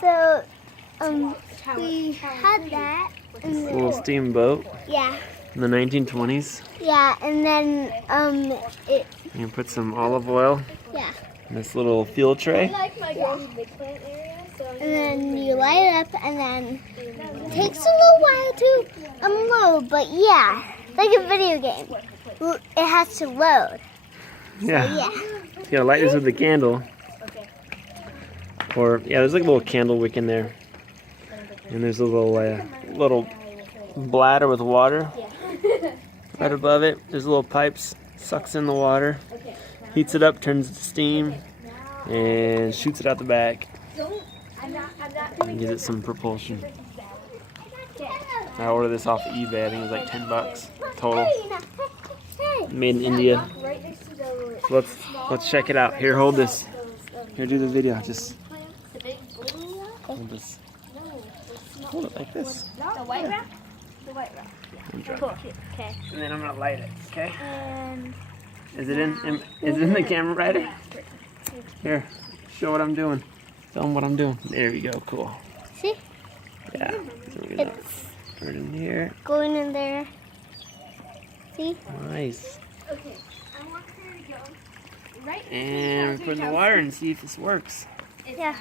So, we had that. A little steamboat Yeah. in the 1920s. Yeah, and then, it, You put some olive oil yeah. in this little fuel tray. And then you light it up, and then it takes a little while to unload, but yeah, like a video game. It has to load. Yeah. Yeah. You gotta light this with a candle. Or, yeah, there's like a little candle wick in there. And there's a little bladder with water right above it. There's little pipes, sucks in the water, heats it up, turns it to steam, and shoots it out the back. And gives it some propulsion. I ordered this off of eBay. I think it was like $10 total. Made in India. So let's check it out. Here, hold this. Here, do the video. Just hold this. Hold it like this. The white wrap? The white wrap. Cool. Okay. And then I'm gonna light it. Okay. And Is it in the camera right? Here, show what I'm doing. Tell them what I'm doing. There we go. Cool. see? Yeah. So we're gonna It's put it in here. going in there. See? Nice. Okay. I want her to go right. And we put it in the water and see if this works. Yeah.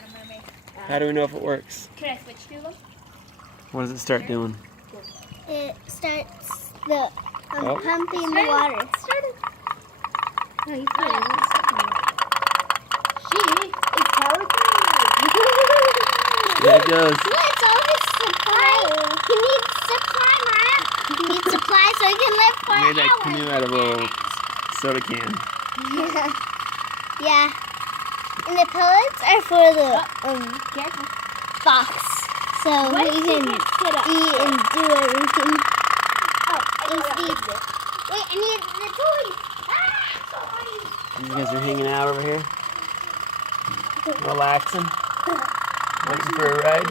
How do we know if it works? Can I switch to them? What does it start doing? It starts the Oh. pumping the water. Started. No, you can't. She is powered There it goes. Well, it's always supply. He needs supply, Mara. He needs supply so he can live for Made that hours. canoe out of a little soda can. Yeah. And the pellets are for the box. So we can eat and do everything. Wait, I need the toys. You guys are hanging out over here, relaxing, looking for a ride.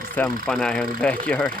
Just having fun out here in the backyard.